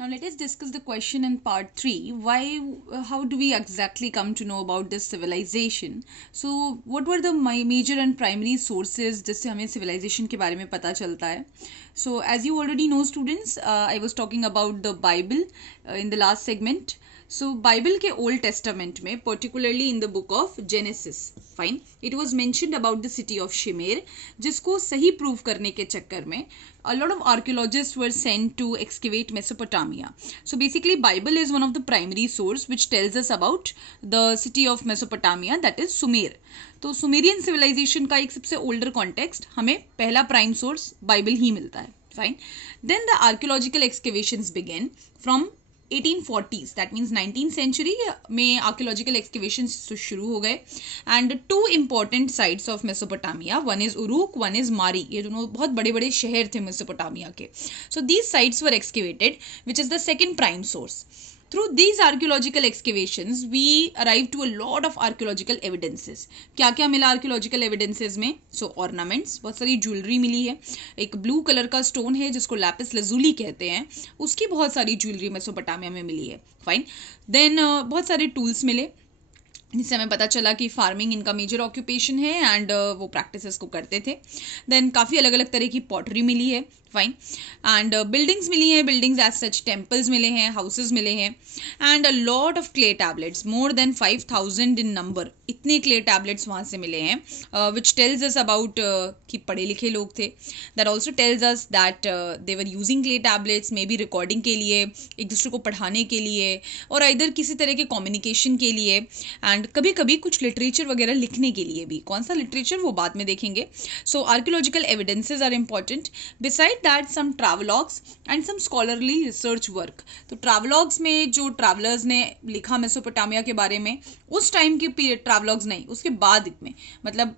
Now let us discuss the question in part 3. How do we exactly come to know about this civilization? So what were the major and primary sources जिससे हमें civilization के बारे में पता चलता है? So as you already know students, I was talking about the Bible in the last segment. So Bible के Old Testament में, particularly in the book of Genesis, fine, it was mentioned about the city of Shemer, जिसको सही prove करने के चक्कर में a lot of archaeologists were sent to excavate Mesopotamia. So basically Bible is one of the primary source which tells us about the city of Mesopotamia, that is Sumer. तो Sumerian civilisation का एक सबसे older context हमें पहला prime source Bible ही मिलता है. Fine. Then the archaeological excavations begin from 1840s, that means 19th century में archaeological excavations शुरू हो गए. And two important sites of Mesopotamia, one is Uruk, one is Mari. ये दोनों बहुत बड़े बड़े शहर थे मेसोपोटामिया के. So these sites were excavated which is the second prime source. Through these archaeological excavations, we arrived to a lot of archaeological evidences. क्या क्या मिला archaeological evidences में? So ornaments, बहुत सारी ज्वेलरी मिली है. एक ब्लू कलर का स्टोन है जिसको लैपिस लजुली कहते हैं, उसकी बहुत सारी ज्वेलरी मेसोपोटामिया में मिली है. फाइन. देन बहुत सारे टूल्स मिले जिससे हमें पता चला कि फार्मिंग इनका मेजर ऑक्यूपेशन है एंड वो प्रैक्टिसेस को करते थे. देन काफ़ी अलग अलग तरह की पॉटरी मिली है. फाइन. एंड बिल्डिंग्स मिली हैं, बिल्डिंग्स एज सच, टेम्पल्स मिले हैं, हाउसेज मिले हैं, and a lot of clay tablets, more than 5000 in number. इतने क्ले टैबलेट्स वहाँ से मिले हैं, विच टेल्स अस अबाउट कि पढ़े लिखे लोग थे. That also tells us that they were using clay tablets may be recording के लिए, एक दूसरे को पढ़ाने के लिए, और इधर किसी तरह के कम्युनिकेशन के लिए, एंड कभी कभी कुछ लिटरेचर वगैरह लिखने के लिए भी. कौन सा लिटरेचर वो बाद में देखेंगे. So archaeological evidences are important. Beside that some travelogues and some scholarly research work. तो ट्रैवलॉग्स में जो ट्रैवलर्स ने लिखा मेसोपोटामिया के बारे में, उस टाइम के पीरियड, ट्रैवलॉग्स नहीं, उसके बाद में, मतलब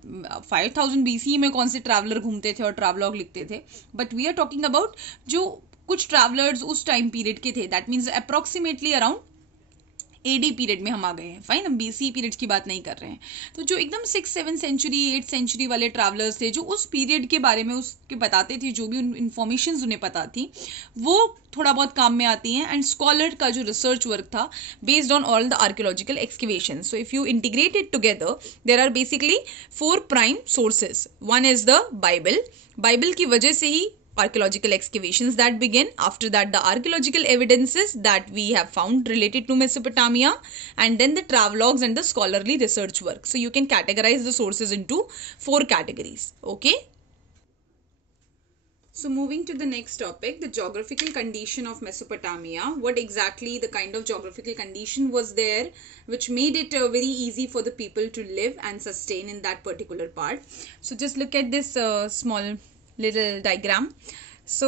5000 BC में कौन से ट्रैवलर घूमते थे और ट्रैवलॉग लिखते थे. But we are talking about जो कुछ ट्रैवलर्स उस टाइम पीरियड के थे, that means approximately around AD period में हम आ गए हैं. फाइन, हम BC पीरियड की बात नहीं कर रहे हैं. तो जो एकदम 6th 7th century 8th century वाले ट्रैवलर्स थे जो उस पीरियड के बारे में उसके बताते थे, जो भी इंफॉर्मेशन उन्हें पता थी वो थोड़ा बहुत काम में आती हैं. एंड स्कॉलर का जो रिसर्च वर्क था based on all the archaeological excavation. So if you integrate it together, there are basically 4 prime sources. One is the Bible. Bible की वजह से ही archaeological excavations that begin. After that, the archaeological evidences that we have found related to Mesopotamia, and then the travelogues and the scholarly research work. So you can categorize the sources into 4 categories. Okay. So moving to the next topic, the geographical condition of Mesopotamia. What exactly the kind of geographical condition was there which made it very easy for the people to live and sustain in that particular part. So just look at this small little diagram. So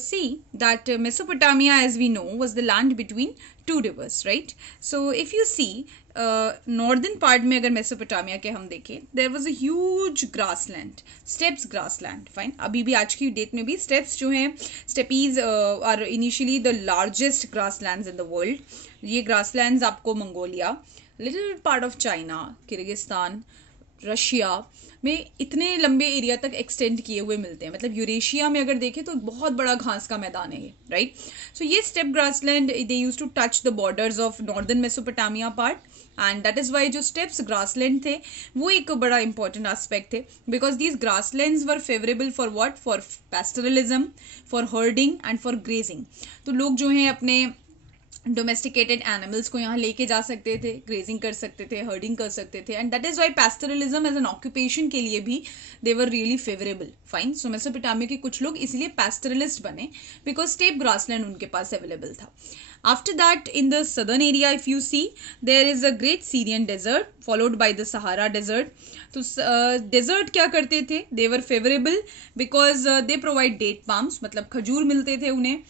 see that Mesopotamia, as we know, was the land between 2 rivers, right? So if you see northern part में अगर Mesopotamia के हम देखें, there was a huge grassland, steppes grassland. Fine. अभी भी आज की date में भी स्टेप्स जो हैं, steppes are initially the largest grasslands in the world. ये ग्रासलैंड्स आपको Mongolia, little part of China, Kyrgyzstan, Russia में इतने लंबे एरिया तक एक्सटेंड किए हुए मिलते हैं. मतलब यूरेशिया में अगर देखें तो बहुत बड़ा घास का मैदान है ये, राइट. सो ये steppe grassland, they use to touch the borders of northern Mesopotamia part, and that is why जो स्टेप्स ग्रासलैंड थे वो एक बड़ा इंपॉर्टेंट एस्पेक्ट थे, because these grasslands were favourable for what, for pastoralism, for herding and for grazing. तो लोग जो हैं अपने डोमेस्टिकेटेड एनिमल्स को यहाँ लेके जा सकते थे, ग्रेजिंग कर सकते थे, हर्डिंग कर सकते थे, and that is why pastoralism as an occupation के लिए भी they were really favourable. Fine. So Mesopotamia के कुछ लोग इसलिए पैस्टरलिस्ट बने बिकॉज स्टेप ग्रासलैंड उनके पास अवेलेबल था. After that, in the southern area, if you see, there is a great Syrian desert followed by the Sahara desert. तो desert क्या करते थे? They were favorable because they provide date palms, मतलब खजूर मिलते थे उन्हें.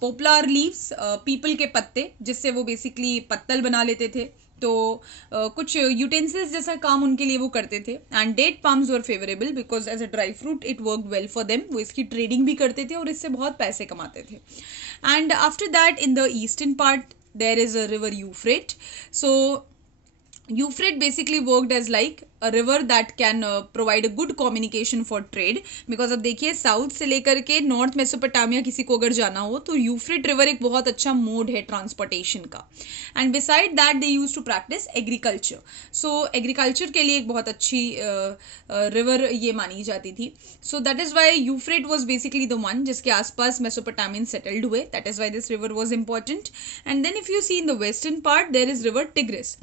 पोपलार लीव्स, पीपल के पत्ते, जिससे वो बेसिकली पत्तल बना लेते थे. तो कुछ यूटेंसिल्स जैसा काम उनके लिए वो करते थे. And date palms were favourable because as a dry fruit it work well for them. वो इसकी ट्रेडिंग भी करते थे और इससे बहुत पैसे कमाते थे. And after that in the eastern part there is a river Euphrate. So Euphrates basically worked as like river that can provide a good communication for trade, because अब देखिए साउथ से लेकर के नॉर्थ मेसोपोटामिया किसी को अगर जाना हो तो यूफ्रेट रिवर एक बहुत अच्छा मोड है ट्रांसपोर्टेशन का. And beside that they use to practise agriculture. So agriculture के लिए एक बहुत अच्छी रिवर ये मानी जाती थी. So that is why Euphrate was basically the one जिसके आसपास मेसोपोटामियन सेटल्ड हुए. That is why this river was important. And then if you see in the western part there is river Tigris.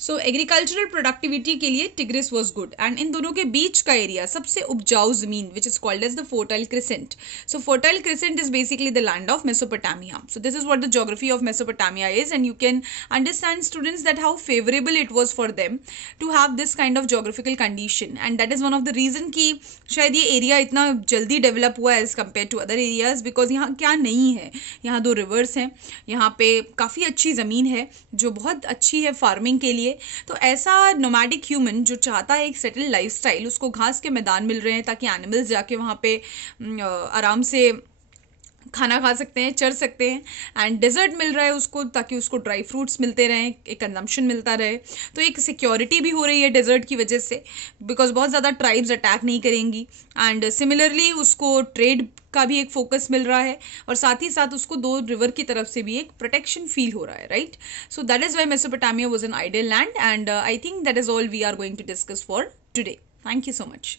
So agricultural productivity के लिए Tigris was good. And इन दोनों के बीच का एरिया सबसे उपजाऊ जमीन which is called as the fertile crescent. So fertile crescent is basically the land of Mesopotamia. So this is what the geography of Mesopotamia is, and you can understand students that how favourable it was for them to have this kind of geographical condition. And that is one of the reason कि शायद ये area इतना जल्दी develop हुआ as compare to other areas, because यहाँ क्या नहीं है, यहाँ 2 रिवर्स हैं, यहाँ पे काफ़ी अच्छी ज़मीन है जो बहुत अच्छी है फार्मिंग के लिए. तो ऐसा नोमैडिक ह्यूमन जो चाहता है एक सेटल लाइफस्टाइल, उसको घास के मैदान मिल रहे हैं ताकि एनिमल्स जाके वहाँ पे आराम से खाना खा सकते हैं, चर सकते हैं. एंड डेजर्ट मिल रहा है उसको ताकि उसको ड्राई फ्रूट्स मिलते रहें, एक कंजम्पशन मिलता रहे. तो एक सिक्योरिटी भी हो रही है डेजर्ट की वजह से, बिकॉज बहुत ज़्यादा ट्राइब्स अटैक नहीं करेंगी. एंड सिमिलरली उसको ट्रेड का भी एक फोकस मिल रहा है और साथ ही साथ उसको 2 रिवर की तरफ से भी एक प्रोटेक्शन फील हो रहा है, right. So that is why Mesopotamia was an ideal land. And I think that is all we are going to discuss for today. Thank you so much.